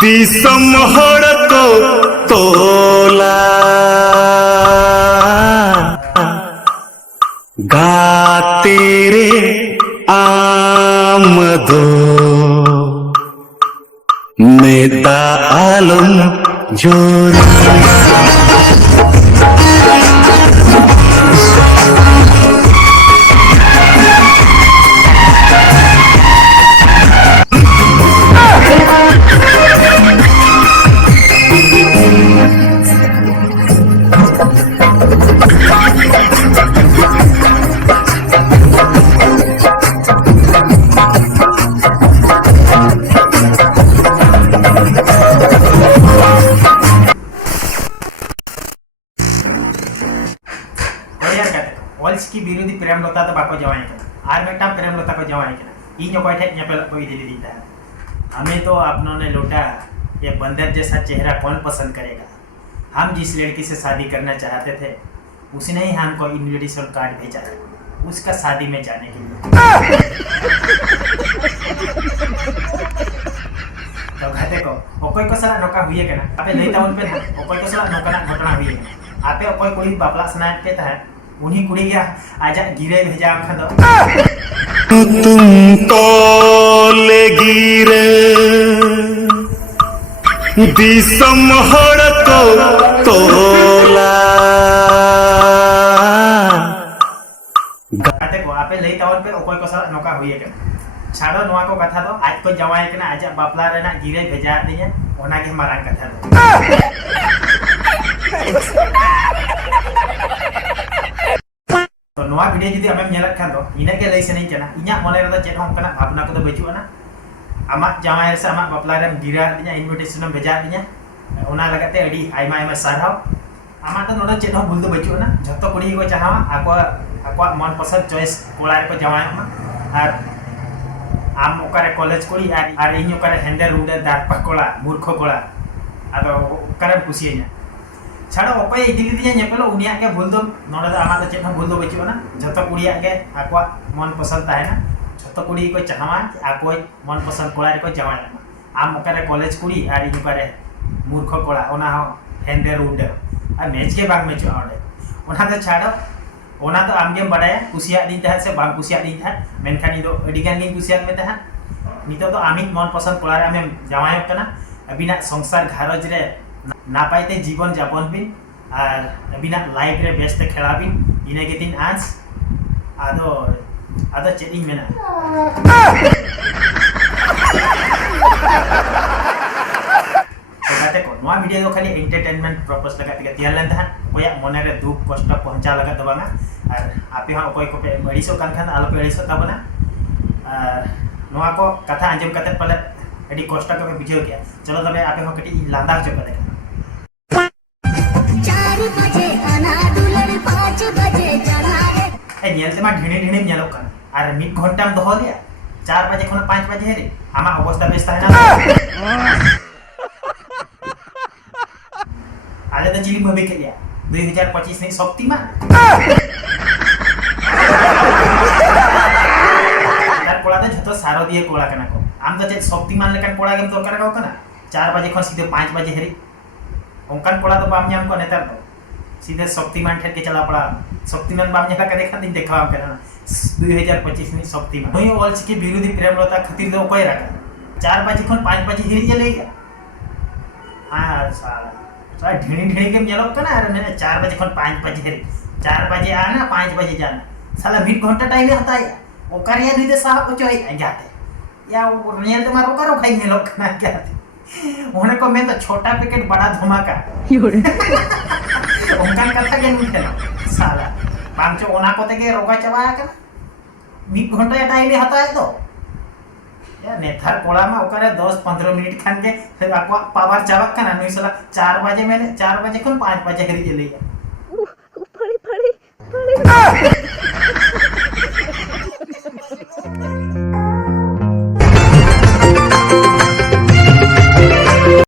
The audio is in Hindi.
दिसम हड़ को तोला गाते रे आमदो नेता आलम जोरी ऑलचिकी विरोधी प्रेमलता तो बाको जवाई कना आर मेटा प्रेमलता को जवाई कना इन कोई ठेक नेपेल को इदी दी था हमें तो अपनों ने लौटा ये बंदर जैसा चेहरा कौन पसंद करेगा। हम जिस लड़की से शादी करना चाहते थे उसने ही हमको इनविटेशन कार्ड भेजा है उसका शादी में जाने के लिए। तो कहते को ओकोई को सला नोका हुई कना आपे लई टाउन पे ओकोई को सला नोका घटना हुई आपे ओकोई कुड़ी बापला सना के था उन्हीं कुड़ी गया आजा गिरे भेजा खदो तुमको ले गिरे दिसम हड़ को तोला गाते को आपे लई टाउन पे ओकोई को सला नोका हुई के छाड़ो नोआ को कथा दो आज को जवाई के ना आजा बापला रेना गिरे भेजा दिया ओना के मारांग कथा दो तो नोआ वीडियो जदी आमेम नेलत खान दो इना के लई सनी केना इना मने रे चेक हम कना भावना को बचुआ ना आमा जवाई से आमा बापला रे गिरा दिया इनविटेशन भेजा दिया ओना लगाते अडी आइमा आइमा साराव आमा तो नोडा चेक हम भूल दो बचुआ ना जत्तो कुड़ी को चाहा आको मन पसंद चॉइस कोला को जवाई आमा आर आम ओकारे कॉलेज कुड़ी आर इन ओकारे हेंडे रुंडे दारपा कोला मूर्ख कोला आदो ओकारे कुसियना छाड़ो ओपय इदी दिया नेपेलो उनिया के भूल दो नोडा आमा तो चेक हम भूल दो बचुआ ना जत्तो कुड़िया के आको मन पसंद ताहेना जत्तो कुड़ी को चाहवा आको मन पसंद कोला को जवाई आम ओकारे कॉलेज कुड़ी आर इन ओकारे मूर्ख कोला ओना हेंडे रुंडे आर मैच के बाग में चोड़े ओना तो छाड़ो ओना तो आमगे बड़ाया कुसिया दिन था से बाग कुसिया दिन था मेनखान दो अडिगान गिन कुसिया में था नितो तो आमी मन पसंद कोला रे आमे जवाई कना अबिना संसार घारज रे नापाइते जीवन जापन बिन और अबिना लाइफ रे बेस्ट खेला बिन इने के दिन आज आदो आदो चेटिंग में ना तो को नोआ वीडियो दो खाली एंटरटेनमेंट पर्पस लगा के तियार लेन था कोया मने रे दुख कष्ट पहुंचा लगा दो बांगा और आपे हा कोई को पे बड़ीसो कान खान आलो पे बड़ीसो तबना और नोआ को कथा अंजम कते पले एडी कष्ट को बुझियो गया चलो तबे आपे हा कटी लांदा जो करे 4 बजे आना दुलर 5 बजे जाना रे ए नेलते मा ढिणी ढिणी नेलो कान और मिड घंटा में दोहो लिया 4 बजे खन 5 बजे रे आमा अवस्था बेस्ता है ना आले तो चिली मबे के लिया 2025 नहीं शक्तिमान तार कोला तो जतो सारो दिए कोला कना को आम तो जे शक्तिमान लेकन कोला गेम दरकार गाव कना 4 बजे खन सीधे 5 बजे हेरी ओंकन कोला तो बाम न्याम को नेतार तो सीधे शक्तिमान ठेक के चला पड़ा शक्तिमान बाम नेका करे खातिर देखावा कना 2025 में शक्तिमान होई ऑलचिकी विरोधी प्रेमलता खातिर दो कोई रखा 4 बजे खन 5 बजे हेरी चलेगा हां साला तो ढिणी ढिणी के नेलो कना अरे मैंने 4 बजे खन 5 बजे हेरी 4 बजे आना 5 बजे जाना साला 20 घंटा टाइम हता है ओकारिया नहीं दे साहब को चोई जाते या रियल तो मारो करो भाई नेलो कना क्या होने को मैं तो छोटा पैकेट बड़ा धमाका ओंकान कथा के नहीं साला पांचो ओना को ते रोगा चबाया का 20 घंटा टाइम हता है तो या नेथार कोला में ओकरे 10-15 मिनट खान के फिर आपको पावर चावक का ना नहीं साला 4 बजे मैंने 4 बजे को 5 बजे हरी चली